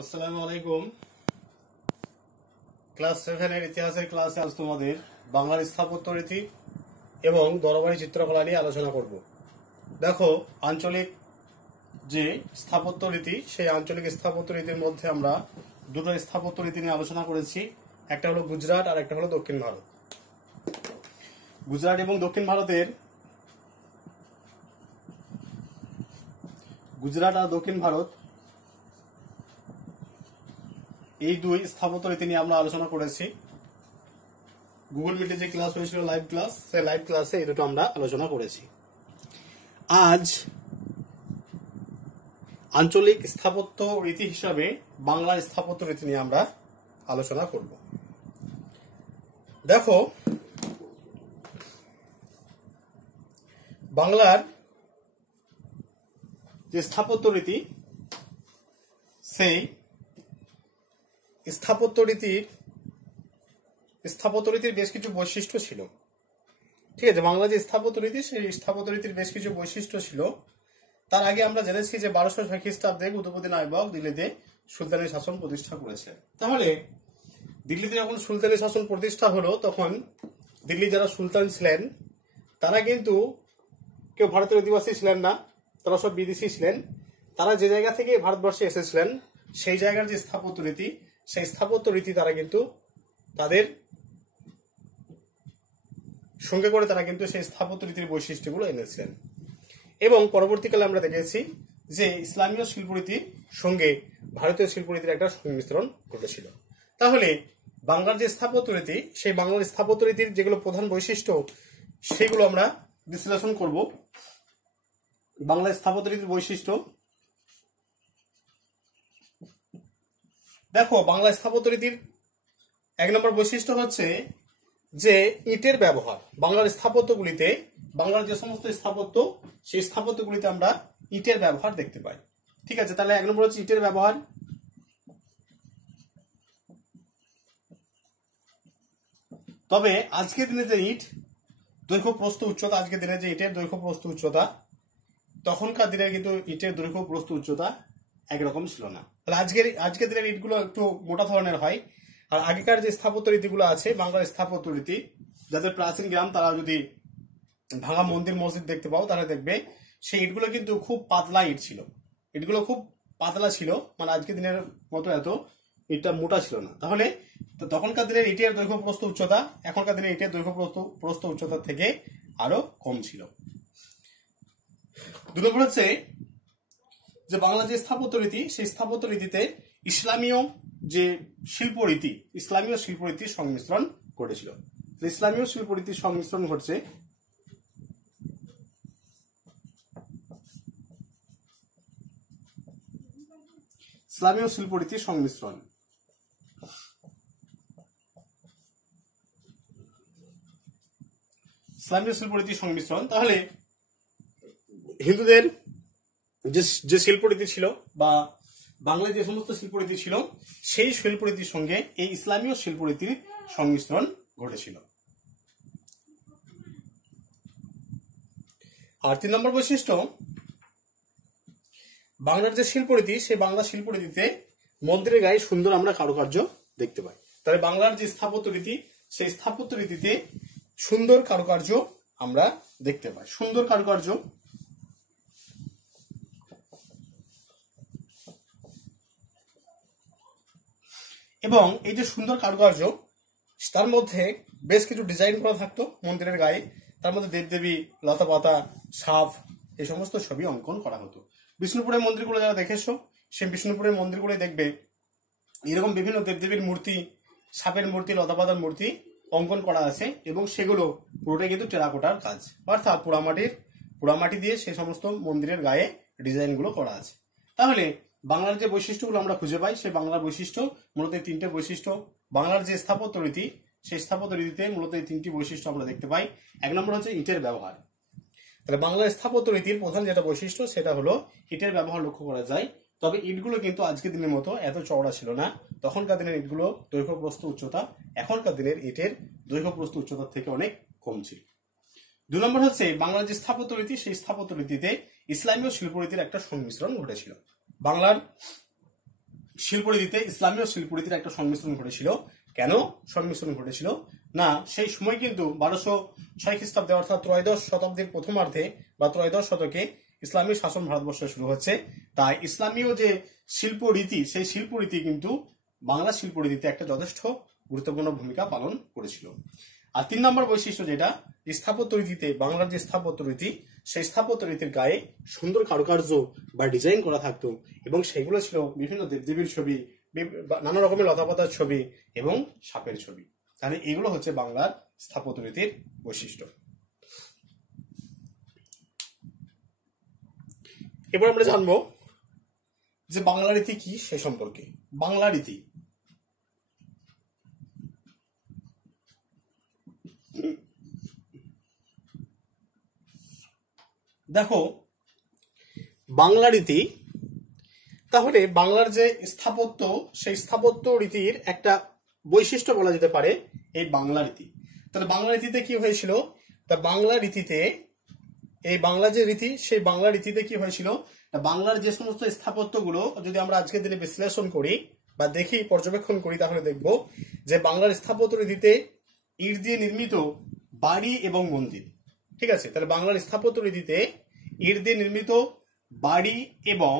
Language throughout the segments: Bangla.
আসসালামু আলাইকুম। ক্লাস 7 এর ইতিহাসের ক্লাসে আজ তোমাদের বাংলার স্থাপত্য রীতি এবং দরবারি চিত্রকলা নিয়ে আলোচনা করব। দেখো, আঞ্চলিক যে স্থাপত্য রীতি, সেই আঞ্চলিক স্থাপত্য রীতির মধ্যে আমরা দুটো স্থাপত্য রীতি নিয়ে আলোচনা করেছি। একটা হলো গুজরাট আর একটা হলো দক্ষিণ ভারত। গুজরাট এবং দক্ষিণ ভারতের গুজরাট আর দক্ষিণ ভারত এই দুই স্থাপত্য রীতি নিয়ে আমরা আলোচনা করেছি। গুগল মিটে যে ক্লাস হয়েছিল লাইভ ক্লাস, সেই লাইভ ক্লাসে এই দুটো আমরা আলোচনা করেছি। আজ আঞ্চলিক স্থাপত্য রীতি হিসাবে বাংলার স্থাপত্য রীতি নিয়ে আমরা আলোচনা করব। দেখো, বাংলার যে স্থাপত্য রীতি, সেই স্থাপত্য রীতির বেশ কিছু বৈশিষ্ট্য ছিল। ঠিক আছে, বাংলা যে স্থাপত্য রীতি, সেই স্থাপত্য রীতির বেশ কিছু বৈশিষ্ট্য ছিল। তার আগে আমরা জেনেছি যে 1206 খ্রিস্টাব্দে কুতুবউদ্দিন আইবক দিল্লিতে সুলতানি শাসন প্রতিষ্ঠা করেছে। তাহলে দিল্লিতে যখন সুলতানি শাসন প্রতিষ্ঠা হলো, তখন দিল্লি যারা সুলতান ছিলেন তারা কিন্তু কেউ ভারতের অধিবাসী ছিলেন না, তারা সব বিদেশি ছিলেন। তারা যে জায়গা থেকে ভারতবর্ষে এসেছিলেন, সেই জায়গার যে স্থাপত্য রীতি, সেই স্থাপত্য রীতি তারা কিন্তু তাদের সঙ্গে করে তারা কিন্তু সেই স্থাপত্য রীতির বৈশিষ্ট্যগুলো এনেছিলেন। এবং পরবর্তীকালে আমরা দেখেছি যে ইসলামীয় শিল্পরীতির সঙ্গে ভারতীয় শিল্পরীতির একটা সংমিশ্রণ ঘটেছিল। তাহলে বাংলার যে স্থাপত্য রীতি, সেই বাংলার স্থাপত্য রীতির যেগুলো প্রধান বৈশিষ্ট্য, সেগুলো আমরা বিশ্লেষণ করব। বাংলার স্থাপত্য রীতির বৈশিষ্ট্য দেখো, বাংলা স্থাপত্য রীতির 1 নম্বর বৈশিষ্ট্য হচ্ছে যে ইটের ব্যবহার। বাংলার স্থাপত্যগুলিতে, বাংলার যে সমস্ত স্থাপত্য, সেই স্থাপত্যগুলিতে আমরা ইটের ব্যবহার দেখতে পাই। ঠিক আছে, তাহলে 1 নম্বর হচ্ছে ইটের ব্যবহার। তবে আজকের দিনে যে ইট দৈর্ঘ্য প্রস্থ উচ্চতা, আজকের দিনে যে ইটের দৈর্ঘ্য প্রস্থ উচ্চতা, তখনকার দিনে কিন্তু ইটের দৈর্ঘ্য প্রস্থ উচ্চতা একরকম ছিল না। তাহলে আজকের দিনের ইটগুলো একটু মোটা ধরনের হয়। আর আগেকার যে স্থাপত্য রীতিগুলো আছে, বাংলার স্থাপত্য রীতি, যাদের প্রাচীন গ্রাম, তারা যদি ভাঙা মন্দির মসজিদ দেখতে পাও, তাহলে দেখবে সেই ইটগুলো কিন্তু খুব পাতলা ইট ছিল। ইটগুলো খুব পাতলা ছিল, মানে আজকের দিনের মতো এত ইটটা মোটা ছিল না। তাহলে তখনকার দিনের ইটের দৈর্ঘ্য প্রস্থ উচ্চতা এখনকার দিনের ইটের দৈর্ঘ্য প্রস্থ উচ্চতা থেকে আরো কম ছিল। 2 নম্বর হচ্ছে যে বাংলা যে স্থাপত্য রীতি, সেই স্থাপত্য রীতিতে ইসলামীয় শিল্পরীতির সংমিশ্রণ ঘটেছিল। ইসলামীয় শিল্পরীতির সংমিশ্রণ ঘটছে। ইসলামীয় শিল্পরীতির সংমিশ্রণ। তাহলে হিন্দুদের যে শিল্পরীতি ছিল, বা বাংলায় যে সমস্ত শিল্পরীতি ছিল, সেই শিল্পরীতির সঙ্গে এই ইসলামীয় শিল্পরীতির সংমিশ্রণ ঘটেছিল। আর 3 নম্বর বৈশিষ্ট্য, বাংলার যে শিল্পরীতি, সেই বাংলা শিল্পরীতিতে মন্দিরের গায়ে সুন্দর আমরা কারুকার্য দেখতে পাই। তাহলে বাংলার যে স্থাপত্য রীতি, সেই স্থাপত্য রীতিতে সুন্দর কারুকার্য আমরা দেখতে পাই। সুন্দর কারুকার্য। এবং এই যে সুন্দর কারুকার্য, তার মধ্যে বেশ কিছু ডিজাইন করা থাকতো মন্দিরের গায়ে। তার মধ্যে দেবদেবী, লতাপাতা, সাপ, এই সমস্ত ছবি অঙ্কন করা হতো। বিষ্ণুপুরের মন্দিরগুলো যারা দেখেছো, সেই বিষ্ণুপুরের মন্দিরগুলো দেখবে এরকম বিভিন্ন দেবদেবীর মূর্তি, সাপের মূর্তি, লতাপাতার মূর্তি অঙ্কন করা আছে। এবং সেগুলো পুরোটাই কিন্তু টেরাকোটার কাজ, অর্থাৎ পোড়ামাটি দিয়ে সেই সমস্ত মন্দিরের গায়ে ডিজাইনগুলো করা আছে। তাহলে বাংলার যে বৈশিষ্ট্যগুলো আমরা খুঁজে পাই, সেই বাংলার বৈশিষ্ট্য মূলত এই 3টে বৈশিষ্ট্য। বাংলার যে স্থাপত্য রীতি, সেই স্থাপত্য রীতিতে মূলত এই 3টি বৈশিষ্ট্য আমরা দেখতে পাই। 1 নম্বর হচ্ছে ইটের ব্যবহার। তাহলে বাংলার স্থাপত্য রীতির প্রধান যেটা বৈশিষ্ট্য, সেটা হলো ইটের ব্যবহার লক্ষ্য করা যায়। তবে ইটগুলো কিন্তু আজকের দিনের মতো এত চওড়া ছিল না। তখনকার দিনের ইটগুলো দৈর্ঘ্য প্রস্থ উচ্চতা এখনকার দিনের ইটের দৈর্ঘ্য প্রস্থ উচ্চতার থেকে অনেক কম ছিল। 2 নম্বর হচ্ছে বাংলার যে স্থাপত্য রীতি, সেই স্থাপত্য রীতিতে ইসলামীয় শিল্পরীতির একটা সংমিশ্রণ ঘটেছিল। বাংলার শিল্পরীতিতে ইসলামীয় শিল্পরীতির একটা সংমিশ্রণ ঘটেছিল। কেন সংমিশ্রণ ঘটেছিল না, সেই সময় কিন্তু 1206 খ্রিস্টাব্দে অর্থাৎ ত্রয়োদশ শতাব্দীর প্রথমার্ধে বা ত্রয়োদশ শতকে ইসলামী শাসন ভারতবর্ষে শুরু হচ্ছে। তাই ইসলামীয় যে শিল্পরীতি, সেই শিল্পরীতি কিন্তু বাংলা শিল্পরীতিতে একটা যথেষ্ট গুরুত্বপূর্ণ ভূমিকা পালন করেছিল। আর 3 নম্বর বৈশিষ্ট্য যেটা, স্থাপত্য রীতিতে বাংলার যে স্থাপত্য রীতি, সেই স্থাপত্য রীতির গায়ে সুন্দর কারুকার্য বা ডিজাইন করা থাকতো এবং সেগুলো ছিল বিভিন্ন দেবদেবীর ছবি, নানা রকমের লতাপাতার ছবি এবং সাপের ছবি। তাহলে এগুলো হচ্ছে বাংলার স্থাপত্য রীতির বৈশিষ্ট্য। এবার আমরা জানবো যে বাংলা রীতি কি সে সম্পর্কে। বাংলা রীতি দেখো, বাংলা রীতি তাহলে বাংলার যে স্থাপত্য, সেই স্থাপত্য রীতির একটা বৈশিষ্ট্য বলা যেতে পারে এই বাংলা রীতি। তাহলে বাংলা রীতিতে কি হয়েছিল, তা বাংলা রীতিতে এই বাংলা যে রীতি, সেই বাংলা রীতিতে কি হয়েছিল, বাংলার যে সমস্ত স্থাপত্যগুলো যদি আমরা আজকের দিনে বিশ্লেষণ করি বা দেখি, পর্যবেক্ষণ করি, তাহলে দেখব যে বাংলার স্থাপত্য রীতিতে ইট দিয়ে নির্মিত বাড়ি এবং মন্দির, ঠিক আছে। তাহলে বাংলার স্থাপত্য রীতিতে ইট দিয়ে নির্মিত বাড়ি এবং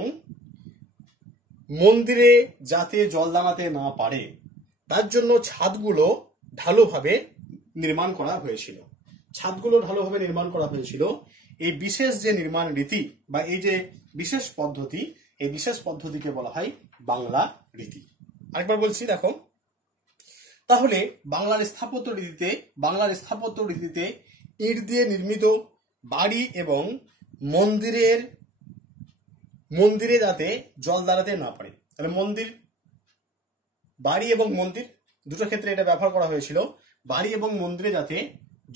মন্দিরে যাতে জল দাঁড়াতে না পারে তার জন্য ছাদগুলো ঢালুভাবে নির্মাণ করা হয়েছিল। ছাদগুলো ঢালুভাবে নির্মাণ করা হয়েছিল। এই বিশেষ যে নির্মাণ রীতি বা এই যে বিশেষ পদ্ধতি, এই বিশেষ পদ্ধতিকে বলা হয় বাংলা রীতি। আরেকবার বলছি, দেখো, তাহলে বাংলার স্থাপত্য রীতিতে ইট দিয়ে নির্মিত বাড়ি এবং মন্দিরে যাতে জল দাঁড়াতে না পারে। তাহলে বাড়ি এবং মন্দির দুটো ক্ষেত্রে এটা ব্যবহার করা হয়েছিল। বাড়ি এবং মন্দিরে যাতে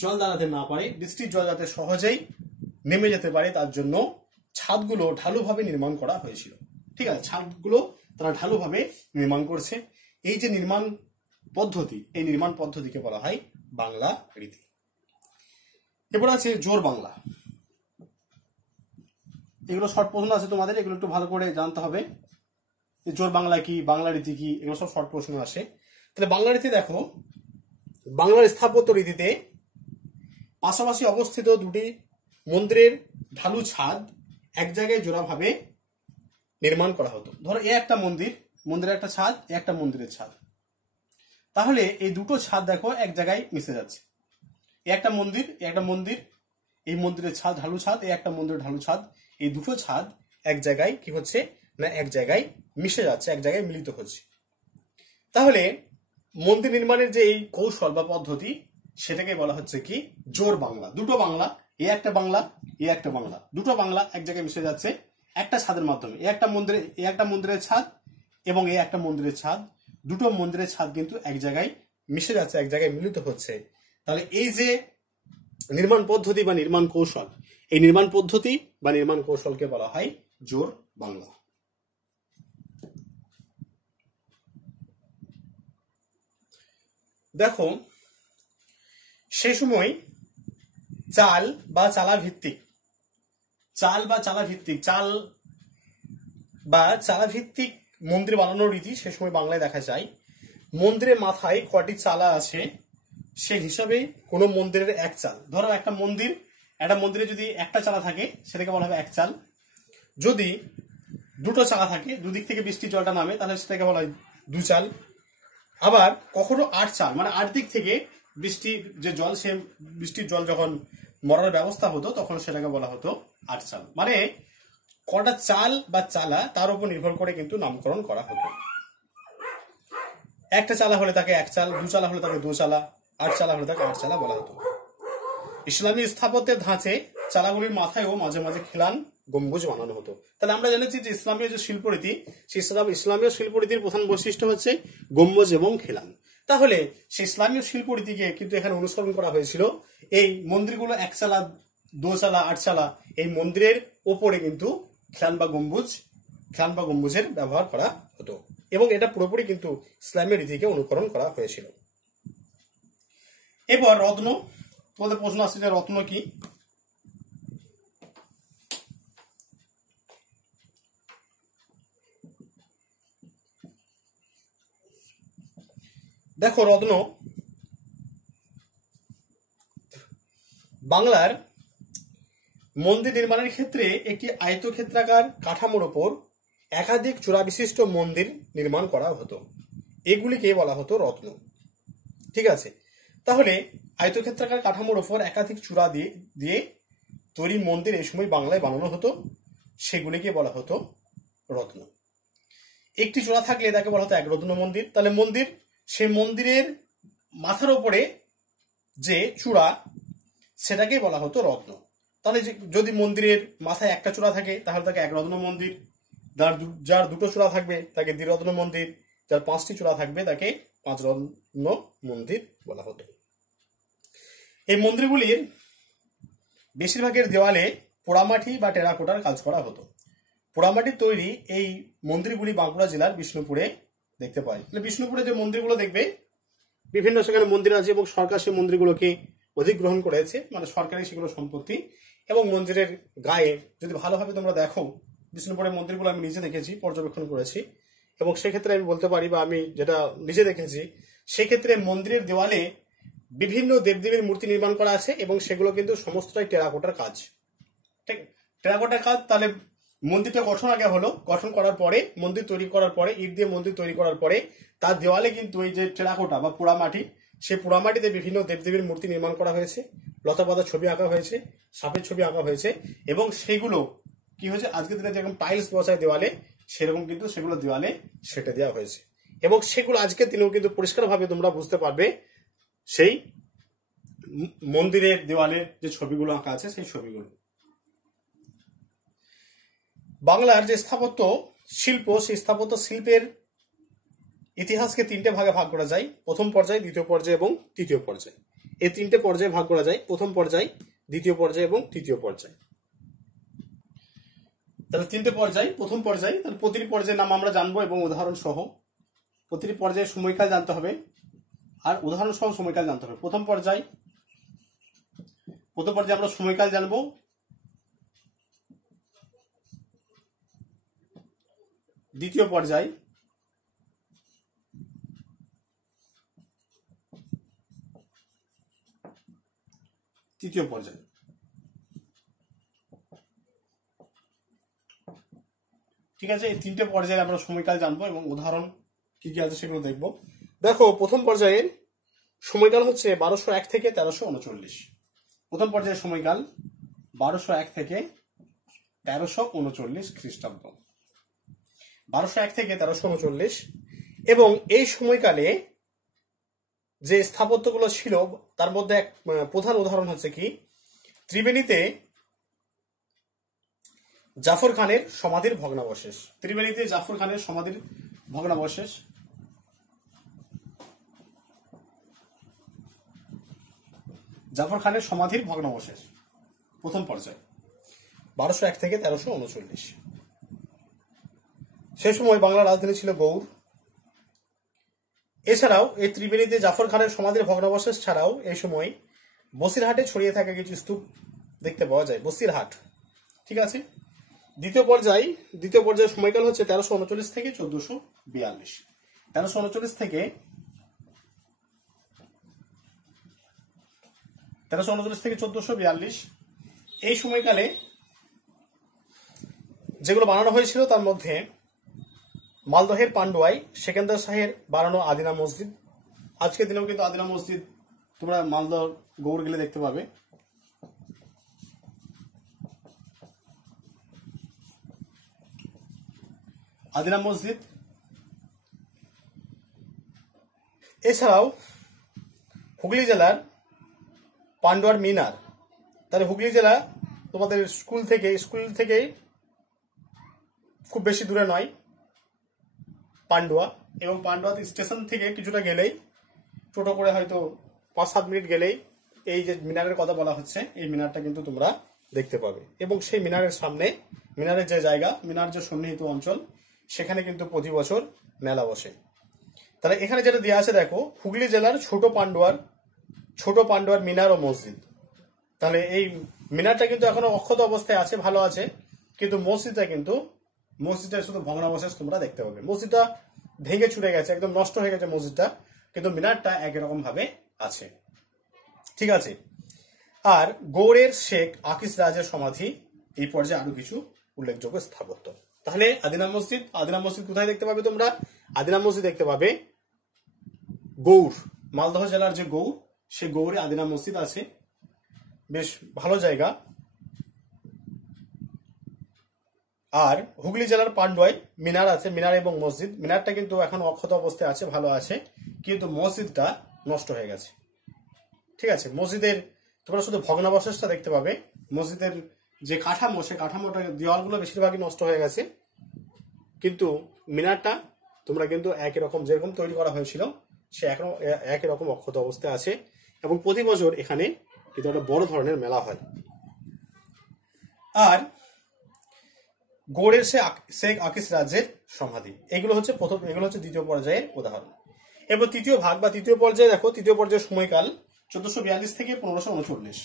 জল দাঁড়াতে না পারে, বৃষ্টির জল যাতে সহজেই নেমে যেতে পারে, তার জন্য ছাদগুলো ঢালুভাবে নির্মাণ করা হয়েছিল। ঠিক আছে, ছাদগুলো তারা ঢালুভাবে নির্মাণ করছে। এই যে নির্মাণ পদ্ধতি, এই নির্মাণ পদ্ধতিকে বলা হয় বাংলা রীতি। এরপর আছে জোর বাংলা। এগুলো শর্ট প্রশ্ন আছে তোমাদের, এগুলো একটু ভালো করে জানতে হবে। জোর বাংলা কি, বাংলা রীতি কি, এগুলো সব শর্ট প্রশ্ন আসে। তাহলে বাংলা রীতি দেখো, বাংলার স্থাপত্য রীতিতে পাশাপাশি অবস্থিত দুটি মন্দিরের ঢালু ছাদ এক জায়গায় জোড়াভাবে নির্মাণ করা হতো। ধরো এ একটা মন্দিরের একটা ছাদ, এ একটা মন্দিরের ছাদ। তাহলে এই দুটো ছাদ দেখো এক জায়গায় মিশে যাচ্ছে। এ একটা মন্দির, এই মন্দিরের ছাদ ঢালু ছাদ, এ একটা মন্দিরের ঢালু ছাদ। এই দুটো ছাদ এক জায়গায় কি হচ্ছে না, এক জায়গায় মিশে যাচ্ছে, এক জায়গায় মিলিত হচ্ছে। তাহলে মন্দির নির্মাণের যে এই কৌশল বা পদ্ধতি, সেটাকে বলা হচ্ছে কি জোর বাংলা। দুটো বাংলা, এ একটা বাংলা, এ একটা বাংলা, দুটো বাংলা এক জায়গায় মিশে যাচ্ছে একটা ছাদের মাধ্যমে। এ একটা মন্দিরের ছাদ এবং এ একটা মন্দিরের ছাদ, দুটো মন্দিরের ছাদ কিন্তু এক জায়গায় মিশে যাচ্ছে, এক জায়গায় মিলিত হচ্ছে। তাহলে এই যে নির্মাণ পদ্ধতি বা নির্মাণ কৌশল, এই নির্মাণ পদ্ধতি বা নির্মাণ কৌশলকে বলা হয় জোর বাংলা। দেখো, সেই সময় চাল বা চালা ভিত্তিক মন্দির বানানোর রীতি সে সময় বাংলায় দেখা যায়। মন্দিরের মাথায় কটি চালা আছে সে হিসাবে কোনো মন্দিরের এক চাল। ধরো একটা মন্দিরে যদি একটা চালা থাকে সেটাকে বলা হবে এক চাল। যদি দুটো চালা থাকে, দুদিক থেকে বৃষ্টির জলটা নামে, তাহলে সেটাকে বলা হয় দু চাল। আবার কখনো 8 চাল, মানে 8 দিক থেকে বৃষ্টির জল যখন মরার ব্যবস্থা হতো তখন সেটাকে বলা হতো 8 চাল। মানে কটা চাল বা চালা তার উপর নির্ভর করে কিন্তু নামকরণ করা হতো। একটা চালা হলে তাকে এক চাল, দু চালা হলে তাকে দু চালা, 8 চালা হলে তাকে 8 চালা বলা হতো। ইসলামী স্থাপত্যের ধাঁচে চালাগুলির মাথায়ও মাঝে মাঝে খিলান গম্বুজ বানানো হতো। তাহলে আমরা জেনেছি যে ইসলামীয় যে শিল্পরীতি, সেই ইসলামীয় শিল্পরীতির প্রধান বৈশিষ্ট্য হচ্ছে গম্বুজ এবং খিলান। তাহলে সেই ইসলামীয় শিল্পরীতিকে কিন্তু এখানে অনুসরণ করা হয়েছিল। এই মন্দিরগুলো এক চালা, দু চালা, 8 চালা, এই মন্দিরের ওপরে কিন্তু খিলান বা গম্বুজের ব্যবহার করা হতো এবং এটা পুরোপুরি কিন্তু ইসলামীয় রীতিকে অনুকরণ করা হয়েছিল। এবার রত্ন, তোমাদের প্রশ্ন আসছে যে রত্ন কি। দেখো রত্ন বাংলার মন্দির নির্মাণের ক্ষেত্রে একটি আয়তক্ষেত্রাকার কাঠামোর ওপর একাধিক চূড়া বিশিষ্ট মন্দির নির্মাণ করা হতো, এগুলিকে বলা হতো রত্ন। ঠিক আছে, তাহলে আয়তক্ষেত্রাকার কাঠামোর ওপর একাধিক চূড়া দিয়ে তৈরি মন্দির এই সময় বাংলায় বানানো হতো, সেগুলিকে বলা হতো রত্ন। একটি চূড়া থাকলে তাকে বলা হতো এক রত্ন মন্দির। তাহলে মন্দির, সেই মন্দিরের মাথার ওপরে যে চূড়া সেটাকে বলা হতো রত্ন। তাহলে যদি মন্দিরের মাথায় একটা চূড়া থাকে তাহলে তাকে এক রত্ন মন্দির, যার দুটো চূড়া থাকবে তাকে দ্বিরত্ন মন্দির, যার পাঁচটি চূড়া থাকবে তাকে পাঁচ রত্ন মন্দির বলা হতো। এই মন্দিরগুলির বেশিরভাগের দেওয়ালে পোড়ামাটি বা টেরাকোটার কাজ করা হতো। পোড়ামাটির তৈরি এই মন্দিরগুলি বাঁকুড়া জেলার বিষ্ণুপুরে দেখতে পাই। বিষ্ণুপুরে যে মন্দিরগুলো দেখবে, বিভিন্ন সেখানে মন্দির আছে এবং সরকার সেই মন্দিরগুলোকে অধিগ্রহণ করেছে, মানে সরকারি সেগুলো সম্পত্তি। এবং মন্দিরের গায়ে যদি ভালোভাবে তোমরা দেখো, বিষ্ণুপুরের মন্দিরগুলো আমি নিজে দেখেছি, পর্যবেক্ষণ করেছি, এবং সেক্ষেত্রে আমি বলতে পারি বা আমি যেটা নিজে দেখেছি, সেক্ষেত্রে মন্দিরের দেওয়ালে বিভিন্ন দেবদেবীর মূর্তি নির্মাণ করা আছে এবং সেগুলো কিন্তু সমস্তটাই টেরাকোটার কাজ। ঠিক, টেরাকোটার কাজ। তাহলে মন্দিরটা গঠন আগে হলো, গঠন করার পরে মন্দির তৈরি করার পরে, ইট দিয়ে মন্দির তৈরি করার পরে তার দেওয়ালে কিন্তু এই যে টেরাকোটা বা পোড়ামাটি, সেই পোড়ামাটিতে বিভিন্ন দেবদেবীর মূর্তি নির্মাণ করা হয়েছে, লতাপাতার ছবি আঁকা হয়েছে, সাপের ছবি আঁকা হয়েছে, এবং সেগুলো কি হয়েছে আজকের দিনে যেরকম টাইলস বসায় দেওয়ালে, সেরকম কিন্তু সেগুলো দেওয়ালে সেটে দেওয়া হয়েছে। এবং সেগুলো আজকের দিনেও কিন্তু পরিষ্কারভাবে তোমরা বুঝতে পারবে সেই মন্দিরের দেওয়ালে যে ছবিগুলো আঁকা আছে সেই ছবিগুলো। বাংলার যে স্থাপত্য শিল্প, সেই স্থাপত্য শিল্পের ইতিহাসকে তিনটে ভাগে ভাগ করা যায়, প্রথম পর্যায়, দ্বিতীয় পর্যায় এবং তৃতীয় পর্যায়। এই তিনটে পর্যায়ে ভাগ করা যায়, প্রথম পর্যায়, দ্বিতীয় পর্যায় এবং তৃতীয় পর্যায়। তাহলে তিনটে পর্যায়, প্রথম পর্যায়, তাহলে প্রতিটি পর্যায়ের নাম আমরা জানবো এবং উদাহরণ সহ। প্রতিটি পর্যায়ের সময়কাল জানতে হবে আর উদাহরণ সহ সময়কাল জানতে হবে। প্রথম পর্যায়ে আমরা সময়কাল জানবো, দ্বিতীয় পর্যায়, তৃতীয় পর্যায়। ঠিক আছে, এই তিনটে পর্যায়ে আমরা সময়কাল জানবো এবং উদাহরণ কি কি আছে সেগুলো দেখবো। দেখো, প্রথম পর্যায়ের সময়কাল হচ্ছে 1201 থেকে 1339। প্রথম পর্যায়ের সময়কাল 1201 থেকে 1339 খ্রিস্টাব্দ, 1201 থেকে 1339। এবং এই সময়কালে যে স্থাপত্যগুলো ছিল তার মধ্যে এক প্রধান উদাহরণ হচ্ছে কি, ত্রিবেণীতে জাফর খানের সমাধির ভগ্নাবশেষ। ত্রিবেণীতে জাফর খানের সমাধির ভগ্নাবশেষ। জাফর খানের সমাধির ভগ্নাবশেষ প্রথম পর্যায়ে 1201 থেকে 1339। সে সময় বাংলার রাজধানী ছিল গৌড়। এছাড়াও এই ত্রিবেণীতে জাফর খানের সমাধির ভগ্নাবশেষ ছাড়াও এই সময় বসিরহাটে ছড়িয়ে থাকা কিছু স্তূপ দেখতে পাওয়া যায়। বসিরহাট। ঠিক আছে, দ্বিতীয় পর্যায়ের সময়কাল হচ্ছে 1339 থেকে 1442। 1339 থেকে 1442। এই সময়কালে যেগুলো বানানো হয়েছিল তার মধ্যে মালদহের পান্ডুয়ায় সেকেন্দার শাহের বানানো আদিনা মসজিদ। আজকের দিনেও কিন্তু আদিনা মসজিদ তোমরা মালদহ গৌড় গেলে দেখতে পাবে। আদিনা মসজিদ। এছাড়াও হুগলি জেলার পান্ডুয়ার মিনার। তাহলে হুগলি জেলা তোমাদের স্কুল থেকে খুব বেশি দূরে নয় পান্ডুয়া, এবং পান্ডুয়া স্টেশন থেকে কিছুটা গেলেই, টোটো করে হয়তো 5-7 মিনিট গেলেই এই যে মিনারের কথা বলা হচ্ছে, এই মিনারটা কিন্তু তোমরা দেখতে পাবে। এবং সেই মিনারের সামনে, মিনারের যে জায়গা, মিনার যে সন্নিহিত অঞ্চল, সেখানে কিন্তু প্রতি বছর মেলা বসে। তাহলে এখানে যেটা দেওয়া আছে দেখো, হুগলি জেলার ছোট পান্ডুয়ার মিনার ও মসজিদ। তাহলে এই মিনারটা কিন্তু এখনো অক্ষত অবস্থায় আছে, ভালো আছে, কিন্তু মসজিদটা শুধু ভগ্নাবশেষ তোমরা দেখতে পাবে। মসজিদটা ভেঙে ছুটে গেছে, একদম নষ্ট হয়ে গেছে মসজিদটা। কিন্তু মিনারটা একই রকম ভাবে আছে। ঠিক আছে। আর গৌড়ের শেখ আকিস রাজের সমাধি এই পর্যায়ে আরো কিছু উল্লেখযোগ্য স্থাপত্য। তাহলে আদিনা মসজিদ কোথায় দেখতে পাবে তোমরা? আদিনা মসজিদ দেখতে পাবে গৌড়, মালদহ জেলার যে গৌড়, সে গৌড়ে আদিনা মসজিদ আছে, বেশ ভালো জায়গা। আর হুগলি জেলার পান্ডুয়ায় মিনার আছে, মিনার এবং মসজিদ। মিনারটা কিন্তু এখন অক্ষত অবস্থায় আছে, ভালো আছে, কিন্তু মসজিদটা নষ্ট হয়ে গেছে। ঠিক আছে। মসজিদের তোমরা শুধু ভগ্নাবশেষটা দেখতে পাবে, মসজিদের যে কাঠামো, সে কাঠামোটা দেওয়ালগুলো বেশিরভাগই নষ্ট হয়ে গেছে, কিন্তু মিনারটা তোমরা কিন্তু একই রকম যেরকম তৈরি করা হয়েছিল সে এখনো একই রকম অক্ষত অবস্থায় আছে। এবং প্রতি বছর এখানে কিন্তু একটা বড় ধরনের মেলা হয়। আর গৌড়ের শেখ আকিস রাজের সমাধি, এগুলো হচ্ছে দ্বিতীয় পর্যায়ের উদাহরণ। এবার তৃতীয় ভাগ বা তৃতীয় পর্যায়ে দেখো, তৃতীয় পর্যায়ের সময়কাল 1442 থেকে 1539।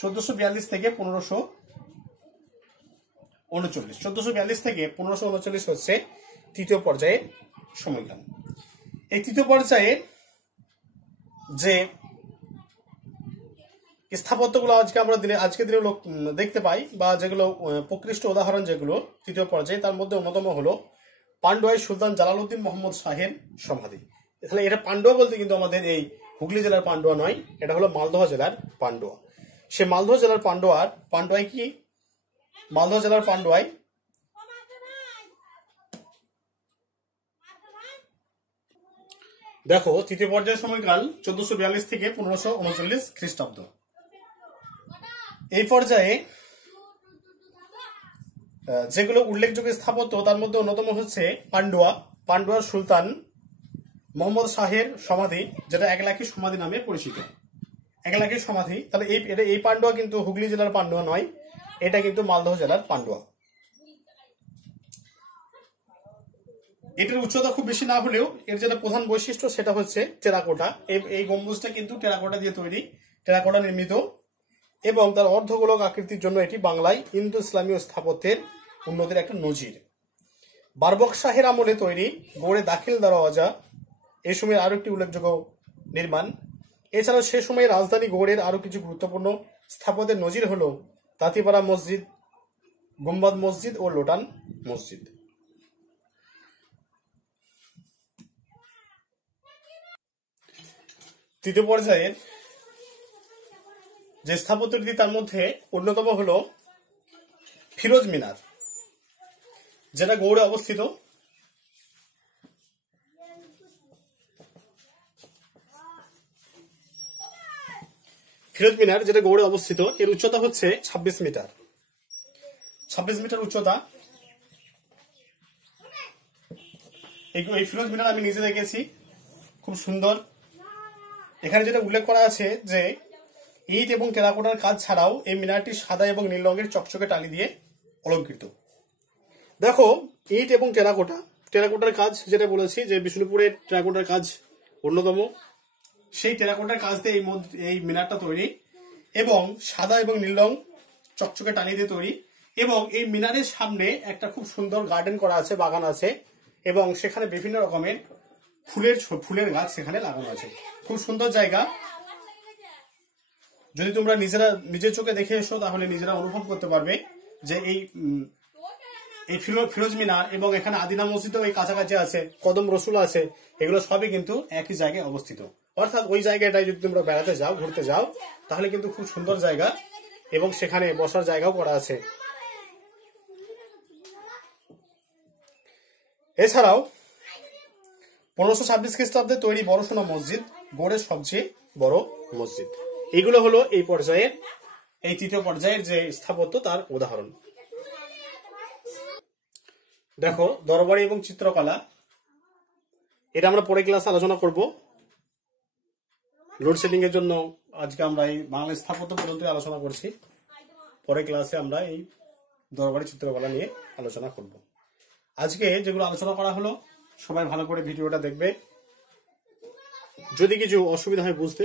1442 থেকে 1539, 1442 থেকে 1539 হচ্ছে তৃতীয় পর্যায়ের সময়কাল। এই তৃতীয় পর্যায়ে যে স্থাপত্যগুলো আজকের দিনে দেখতে পাই, বা যেগুলো প্রকৃষ্ট উদাহরণ যেগুলো তৃতীয় পর্যায়ে, তার মধ্যে অন্যতম হলো পান্ডুয়ায় সুলতান জালালউদ্দিন মোহাম্মদ শাহের সমাধি। তাহলে এটা পান্ডুয়া বলতে কিন্তু আমাদের এই হুগলি জেলার পান্ডুয়া নয়, এটা হলো মালদহ জেলার পান্ডুয়া। সে মালদহ জেলার পান্ডুয়ায় কি মালদহ জেলার পান্ডুয়ায় দেখো তৃতীয় পর্যায়ের সময়কাল 1442 থেকে 1539 খ্রিস্টাব্দ। এই পর্যায়ে যেগুলো উল্লেখযোগ্য স্থাপত্য তার মধ্যে অন্যতম হচ্ছে পান্ডুয়ার সুলতান মোহাম্মদ শাহের সমাধি, যেটা একলাখী সমাধি নামে পরিচিত। একলাখী সমাধি। তাহলে এই পান্ডুয়া কিন্তু হুগলি জেলার পান্ডুয়া নয়, এটা কিন্তু মালদহ জেলার পান্ডুয়া। এটার উচ্চতা খুব বেশি না হলেও এর যেটা প্রধান বৈশিষ্ট্য সেটা হচ্ছে টেরাকোটা। এই গম্বুজটা কিন্তু টেরাকোটা দিয়ে তৈরি, টেরাকোটা নির্মিত, এবং তার অর্ধগোলক আকৃতির জন্য এটি বাংলায় ইন্দো ইসলামীয় স্থাপত্যের উন্নতির একটা নজির। বারবক শাহের আমলে তৈরি গৌড়ে দাখিল দরওয়াজা এই সময়ের আরো একটি উল্লেখযোগ্য নির্মাণ। এছাড়াও সে সময় রাজধানী গৌড়ের আরো কিছু গুরুত্বপূর্ণ স্থাপত্যের নজির হলো তাঁতিপাড়া মসজিদ, গুম্বাদ মসজিদ ও লোটান মসজিদ। তৃতীয় পর্যায়ের যে স্থাপত্যটি তার মধ্যে অন্যতম হলো ফিরোজ মিনার, যেটা গৌড়ে অবস্থিত। ফিরোজ মিনার যেটা গৌড়ে অবস্থিত, এর উচ্চতা হচ্ছে 26 মিটার। 26 মিটার উচ্চতা। এই ফিরোজ মিনার আমি নিজে দেখেছি, খুব সুন্দর। এখানে যেটা উল্লেখ করা আছে যে ইট এবং টেরাকোটার কাজ ছাড়াও এই মিনারটি সাদা এবং নীল রঙের চকচকে টালি দিয়ে অলঙ্কৃত। দেখো ইট এবং টেরাকোটার কাজ যেটা বলেছি যে বিষ্ণুপুরের টেরাকোটার কাজ অন্যতম, সেই টেরাকোটার কাজ দিয়ে এই মিনারটা তৈরি, এবং সাদা এবং নীল রং চকচকে টালি দিয়ে তৈরি। এবং এই মিনারের সামনে একটা খুব সুন্দর গার্ডেন করা আছে, বাগান আছে, এবং সেখানে বিভিন্ন রকমের ফুলের গাছ সেখানে লাগানো আছে। খুব সুন্দর জায়গা। যদি তোমরা নিজের চোখে দেখে এসো তাহলে নিজেরা অনুভব করতে পারবে যে এই ফিরোজ মিনার এবং এখানে আদিনা মসজিদও এই কাছাকাছি আছে, কদম রসুল আছে, এগুলো সবই কিন্তু একই জায়গায় অবস্থিত। অর্থাৎ ওই জায়গাটায় যদি তোমরা বেড়াতে যাও, ঘুরতে যাও, তাহলে কিন্তু খুব সুন্দর জায়গা, এবং সেখানে বসার জায়গাও করা আছে। এছাড়াও 1526 খ্রিস্টাব্দে তৈরি বড়সোনা মসজিদ গৌড়ের সবচেয়ে বড় মসজিদ। এগুলো হলো এই তৃতীয় পর্যায়ের যে স্থাপত্য তার উদাহরণ। দেখো দরবারি এবং চিত্রকলা, এটা আমরা পরে ক্লাসে আলোচনা করব। লোডশেডিং এর জন্য আজকে আমরা এই বাংলা স্থাপত্য পর্যন্ত আলোচনা করছি। পরে ক্লাসে আমরা এই দরবারি চিত্রকলা নিয়ে আলোচনা করব। আজকে যেগুলো আলোচনা করা হলো সবাই ভালো করে ভিডিওটা দেখবে। যদি কিছু অসুবিধা হয় বুঝতে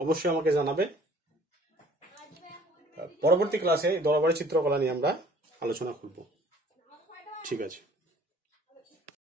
অবশ্যই আমাকে জানাবে। পরবর্তী ক্লাসে দরবারি চিত্রকলা নিয়ে আমরা আলোচনা করব। ঠিক আছে।